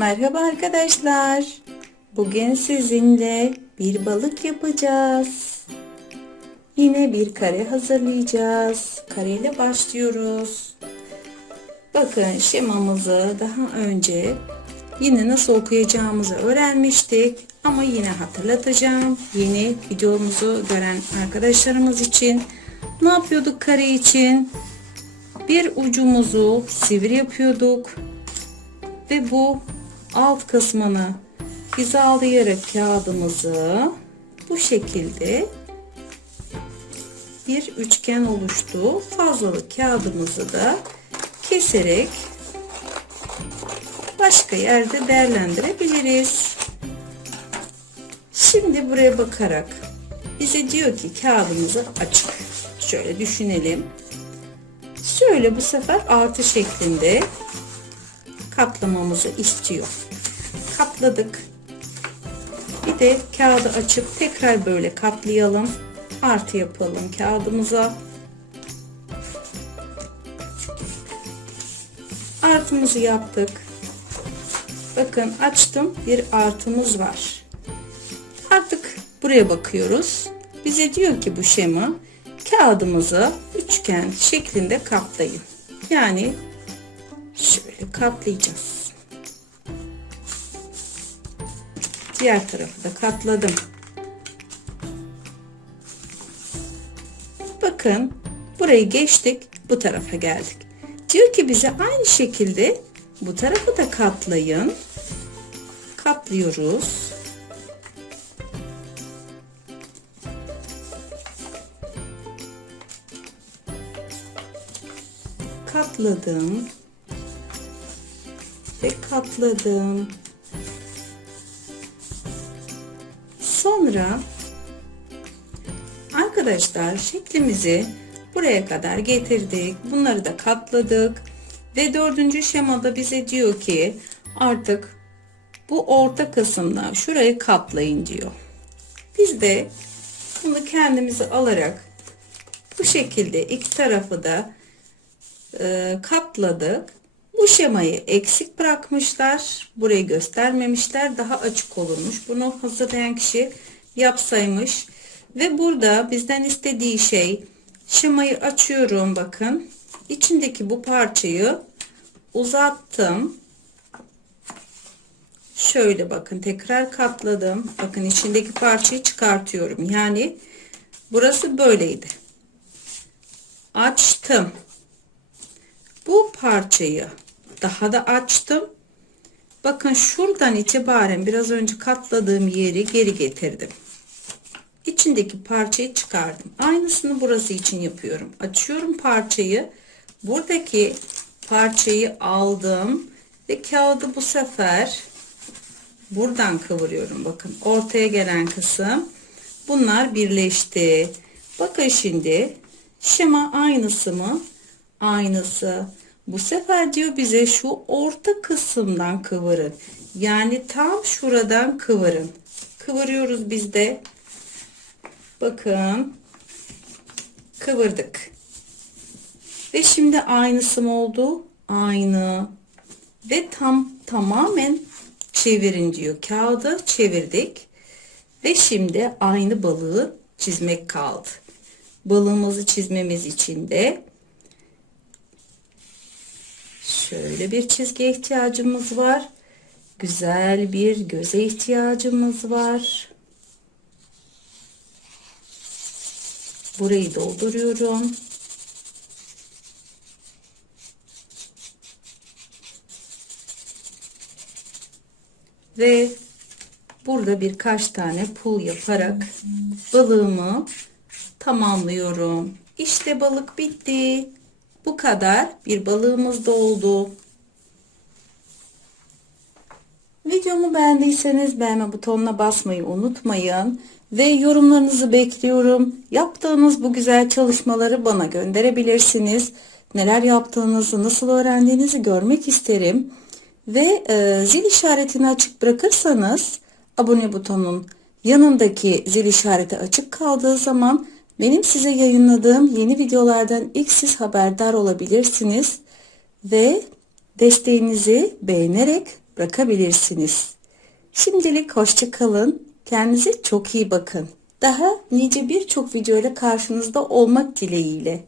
Merhaba arkadaşlar. Bugün sizinle bir balık yapacağız. Yine bir kare hazırlayacağız. Kareyle başlıyoruz. Bakın şemamızı daha önce yine nasıl okuyacağımızı öğrenmiştik. Ama yine hatırlatacağım. Yeni videomuzu gören arkadaşlarımız için ne yapıyorduk kare için? Bir ucumuzu sivri yapıyorduk. Ve bu alt kısmını hizalayarak kağıdımızı bu şekilde bir üçgen oluştu. Fazlalık kağıdımızı da keserek başka yerde değerlendirebiliriz. Şimdi buraya bakarak bize diyor ki kağıdımızı açık. Şöyle düşünelim. Şöyle bu sefer artı şeklinde katlamamızı istiyor. Katladık. Bir de kağıdı açıp tekrar böyle katlayalım. Artı yapalım kağıdımıza. Artımızı yaptık. Bakın açtım. Bir artımız var. Artık buraya bakıyoruz. Bize diyor ki bu şema kağıdımızı üçgen şeklinde katlayın. Yani şöyle katlayacağız. Diğer tarafı da katladım. Bakın burayı geçtik, bu tarafa geldik. Diyor ki bize aynı şekilde bu tarafı da katlayın. Katlıyoruz. Katladım. Ve katladım. Sonra arkadaşlar şeklimizi buraya kadar getirdik. Bunları da katladık. Ve dördüncü şemada bize diyor ki artık bu orta kısımdan şurayı katlayın diyor. Biz de bunu kendimize alarak bu şekilde iki tarafı da katladık. Bu şemayı eksik bırakmışlar. Burayı göstermemişler. Daha açık olurmuş. Bunu hazırlayan kişi yapsaymış. Ve burada bizden istediği şey şemayı açıyorum. Bakın. İçindeki bu parçayı uzattım. Şöyle bakın. Tekrar katladım. Bakın içindeki parçayı çıkartıyorum. Yani burası böyleydi. Açtım. Bu parçayı daha da açtım. Bakın şuradan itibaren biraz önce katladığım yeri geri getirdim. İçindeki parçayı çıkardım. Aynısını burası için yapıyorum. Açıyorum parçayı. Buradaki parçayı aldım ve kağıdı bu sefer buradan kıvırıyorum. Bakın ortaya gelen kısım. Bunlar birleşti. Bakın şimdi şema aynısı mı? Aynısı. Bu sefer diyor bize şu orta kısımdan kıvırın. Yani tam şuradan kıvırın. Kıvırıyoruz biz de. Bakın. Kıvırdık. Ve şimdi aynısı mı oldu? Aynı. Ve tamamen çevirin diyor. Kağıdı çevirdik. Ve şimdi aynı balığı çizmek kaldı. Balığımızı çizmemiz için de şöyle bir çizgiye ihtiyacımız var. Güzel bir göze ihtiyacımız var. Burayı dolduruyorum. Ve burada birkaç tane pul yaparak balığımı tamamlıyorum. İşte balık bitti. Bu kadar bir balığımız da oldu. Videomu beğendiyseniz beğenme butonuna basmayı unutmayın. Ve yorumlarınızı bekliyorum. Yaptığınız bu güzel çalışmaları bana gönderebilirsiniz. Neler yaptığınızı, nasıl öğrendiğinizi görmek isterim. Ve zil işaretini açık bırakırsanız abone butonun yanındaki zil işareti açık kaldığı zaman benim size yayınladığım yeni videolardan ilk siz haberdar olabilirsiniz. Ve desteğinizi beğenerek bırakabilirsiniz. Şimdilik hoşça kalın. Kendinize çok iyi bakın. Daha nice birçok video ile karşınızda olmak dileğiyle.